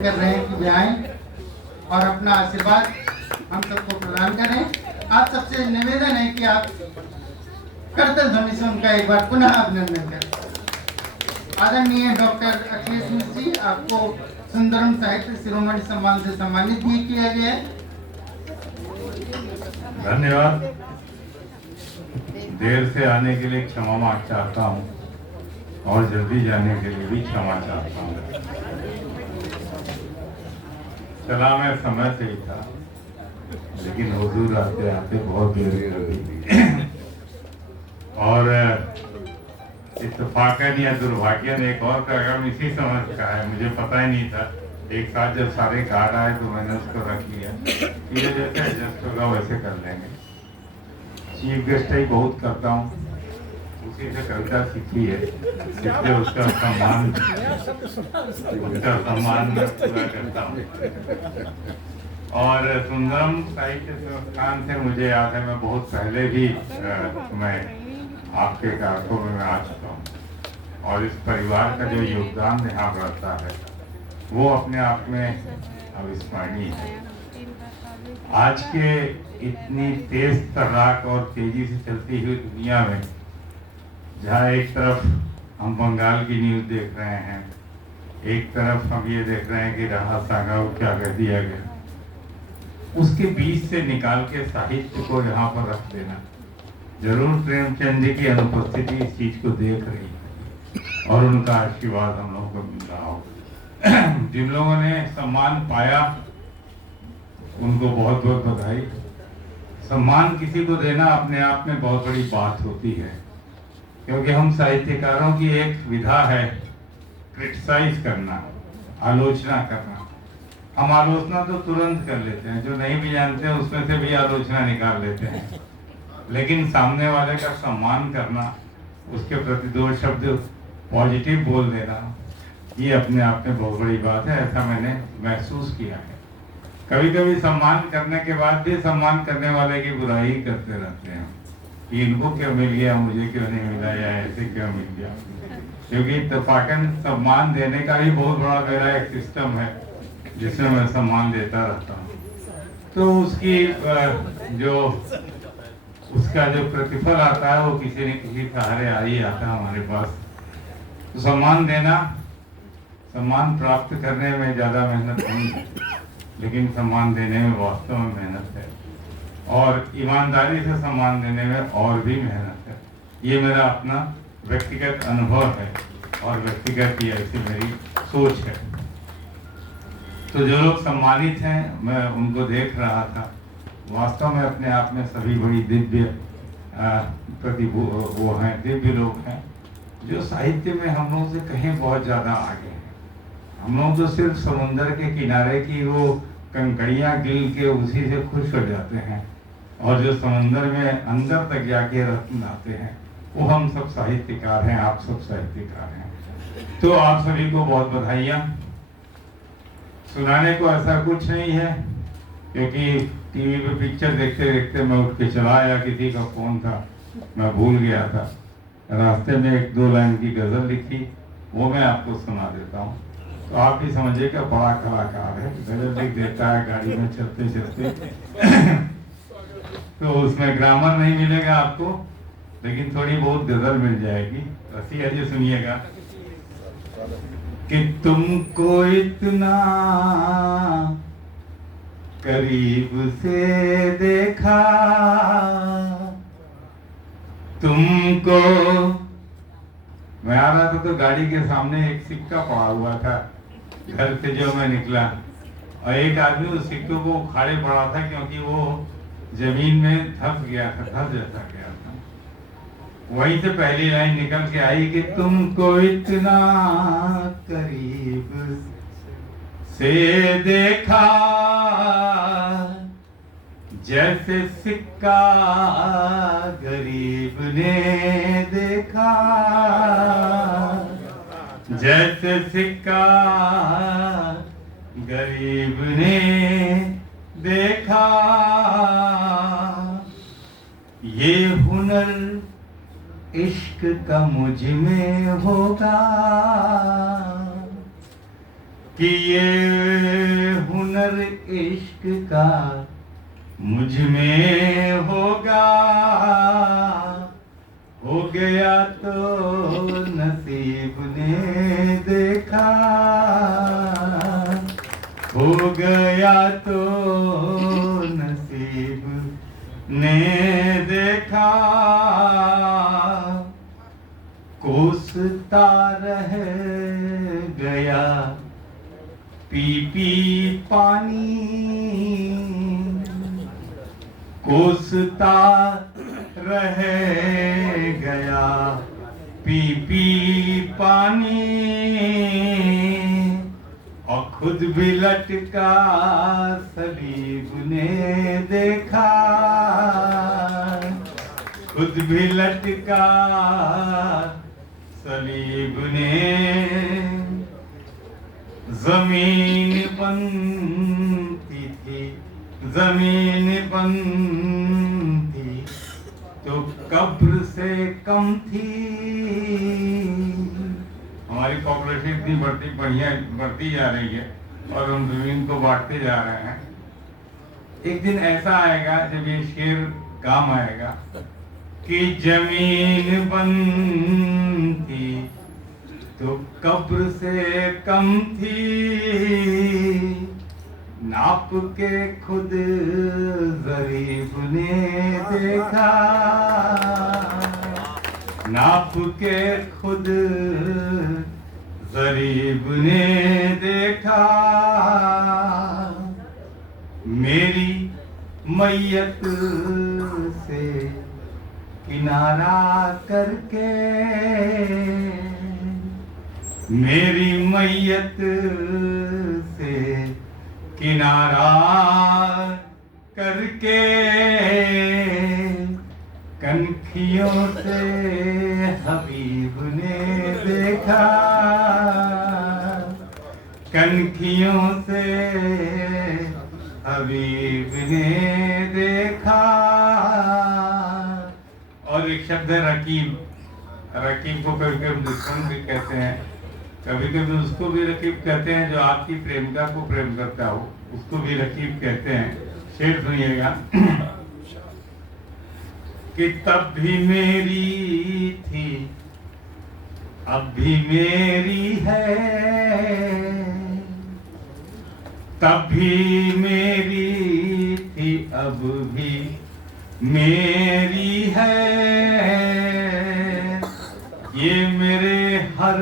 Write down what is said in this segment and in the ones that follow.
कर रहे हैं कि वे आएं और अपना आशीर्वाद हम सबको प्रदान करें। आप सबसे निवेदन है कि आप करतल ध्वनि से उनका एक बार पुनः अभिनंदन करें। आदरणीय डॉक्टर अखिलेश मिश्र जी, आपको सुंदरम साहित्य शिरोमणि सम्मान से सम्मानित भी किया गया है। धन्यवाद। देर से आने के लिए क्षमा चाहता हूँ और जल्दी जाने के लिए भी क्षमा चाहता हूँ। चला मैं समय से ही था, लेकिन हुजूर आते आते बहुत देर हो गई और इत्तेफाकन या दुर्भाग्यन एक और कार्यक्रम इसी समय का है, मुझे पता ही नहीं था। एक साथ जब सारे कार्ड आए तो मैंने उसको रख लिया। ये जैसे एडजस्ट होगा वैसे कर लेंगे। चीफ गेस्ट ही बहुत करता हूँ, उसी से कविता सीखी है, इसलिए उसका सम्मान मैं पूरा करता हूँ। और सुंदरम साहित्य संस्थान से मुझे याद है, मैं बहुत पहले भी मैं आपके कारकों में आ चुका हूँ और इस परिवार का जो योगदान यहाँ बढ़ता है वो अपने आप में अविस्मरणीय है। आज के इतनी तेज तर्राक और तेजी से चलती हुई दुनिया में, जहाँ एक तरफ हम बंगाल की न्यूज़ देख रहे हैं, एक तरफ हम ये देख रहे हैं कि राहत सागा को क्या कह दिया गया, उसके बीच से निकाल के साहित्य को यहाँ पर रख देना, जरूर प्रेमचंद जी की अनुपस्थिति इस चीज को देख रही है और उनका आशीर्वाद हम लोगों को मिल रहा हो। जिन लोगों ने सम्मान पाया उनको बहुत बहुत बधाई। सम्मान किसी को देना अपने आप में बहुत बड़ी बात होती है, क्योंकि हम साहित्यकारों की एक विधा है क्रिटिसाइज करना, आलोचना करना। हम आलोचना तो तुरंत कर लेते हैं, जो नहीं भी जानते हैं उसमें से भी आलोचना निकाल लेते हैं, लेकिन सामने वाले का सम्मान करना, उसके प्रति दो शब्द पॉजिटिव बोल देना, ये अपने आप में बहुत बड़ी बात है। ऐसा मैंने महसूस किया है। कभी कभी सम्मान करने के बाद भी सम्मान करने वाले की बुराई करते रहते हैं कि इनको क्यों मिल गया, मुझे क्यों नहीं मिला, या ऐसे क्यों मिल गया। क्योंकि इत्तेफाकन सम्मान देने का ही बहुत बड़ा मेरा एक सिस्टम है जिसमें मैं सम्मान देता रहता हूँ। तो उसका जो प्रतिफल आता है वो किसी न किसी सहारे आ ही आता है हमारे पास। तो सम्मान देना, सम्मान प्राप्त करने में ज़्यादा मेहनत नहीं है, लेकिन सम्मान देने में वास्तव में मेहनत है, और ईमानदारी से सम्मान देने में और भी मेहनत है। ये मेरा अपना व्यक्तिगत अनुभव है और व्यक्तिगत ही ऐसी मेरी सोच है। तो जो लोग सम्मानित हैं, मैं उनको देख रहा था, वास्तव में अपने आप में सभी बड़ी दिव्य वो हैं, दिव्य लोग हैं, जो साहित्य में हम लोगों से कहीं बहुत ज़्यादा आगे हैं। हम लोग तो सिर्फ समुंदर के किनारे की वो कंकड़ियाँ गिल के उसी से खुश हो जाते हैं, और जो समुंदर में अंदर तक जाके रत्न आते हैं वो हम सब साहित्यकार हैं, आप सब साहित्यकार हैं। तो आप सभी को बहुत बधाइयाँ। सुनाने को ऐसा कुछ नहीं है, क्योंकि टीवी पे पिक्चर देखते देखते मैं उठ के चला आया, किसी का फोन था, मैं भूल गया था। रास्ते में एक दो लाइन की गजल लिखी, वो मैं आपको सुना देता हूँ, तो आप भी समझिएगा बड़ा कलाकार है, गजल लिख देता है गाड़ी में चलते चलते। तो उसमें ग्रामर नहीं मिलेगा आपको, लेकिन थोड़ी बहुत गजल मिल जाएगी। रसिया जी सुनिएगा कि तुमको इतना करीब से देखा, तुमको, मैं आ रहा था तो गाड़ी के सामने एक सिक्का पड़ा हुआ था घर से जो मैं निकला, और एक आदमी उस सिक्के को उखाड़े पड़ा था, क्योंकि वो जमीन में धस गया था, धस जैसा गया था। वहीं से पहली लाइन निकल के आई कि तुमको इतना करीब से देखा, जैसे सिक्का गरीब ने देखा, जैसे सिक्का गरीब ने देखा। ये हुनर इश्क का मुझ में होगा, कि ये हुनर इश्क का मुझ में होगा, हो गया तो नसीब ने देखा, हो गया तो नसीब ने देखा, कोसता रह गया पी पी पानी, कोसता रह गया पी पी पानी, और खुद भी लटका सलीब ने देखा, खुद भी लटका सलीब ने। जमीन बनती थी, जमीन बनती तो कब्र से कम थी। हमारी पॉपुलेशन इतनी बढ़ती जा रही है और हम जमीन को बांटते जा रहे हैं। एक दिन ऐसा आएगा जब ये शेर काम आएगा कि जमीन बनती तो कब्र से कम थी, नाप के खुद गरीब ने देखा, नाप के खुद गरीब ने देखा, मेरी मैयत से किनारा करके, मेरी मैयत से किनारा करके, कनखियों से हबीब ने देखा, कनखियों से हबीब ने देखा। और एक शब्द है रकीब। रकीब को कभी कभी दुश्मन भी कहते हैं, कभी कभी उसको भी रकीब कहते हैं जो आपकी प्रेमिका को प्रेम करता हो, उसको भी रकीब कहते हैं। शेर सुनिएगा कि तब भी मेरी थी अब भी मेरी है, तब भी मेरी थी अब भी मेरी है, ये मेरे हर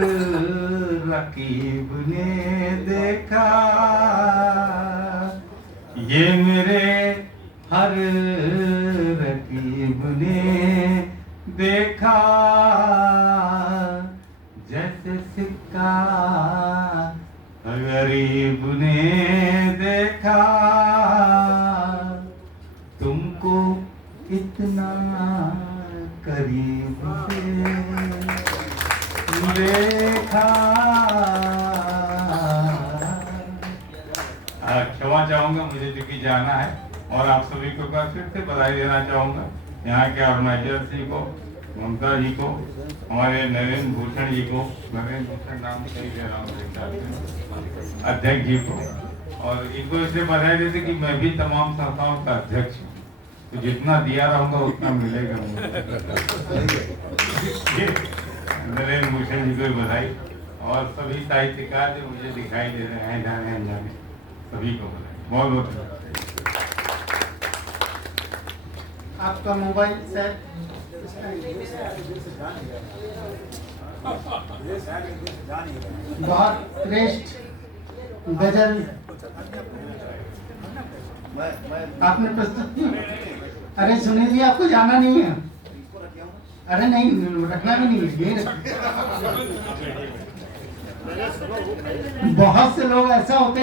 रकीब ने देखा, ये मेरे हर रकीब ने देखा, जैसे सिक्का गरीब ने देखा, तुमको इतना करीब से देखा। क्षमा चाहूंगा, मुझे दिल्ली जाना है और आप सभी को फिर से बधाई देना चाहूंगा। यहाँ के ऑर्गेनाइजर जी को, ममता जी को, हमारे नरेंद्र भूषण जी को, नरेंद्र भूषण नाम सही दे रहा हूँ, अध्यक्ष जी को, और इनको इसलिए बधाई देते कि मैं भी तमाम संस्थाओं का अध्यक्ष हूँ, तो जितना दिया रहूंगा उतना मिलेगा मुझे। नरेंद्र भूषण जी को बधाई और सभी साहित्यकार जो मुझे दिखाई दे रहे हैं जाने अनजाने, सभी को बधाई, बहुत बहुत। आपका मोबाइल सेट बहुत श्रेष्ठ गजल आपने प्रस्तुत की। अरे सुनील जी, आपको जाना नहीं है। अरे नहीं, रखना भी नहीं है, ये बहुत से लोग ऐसा होते हैं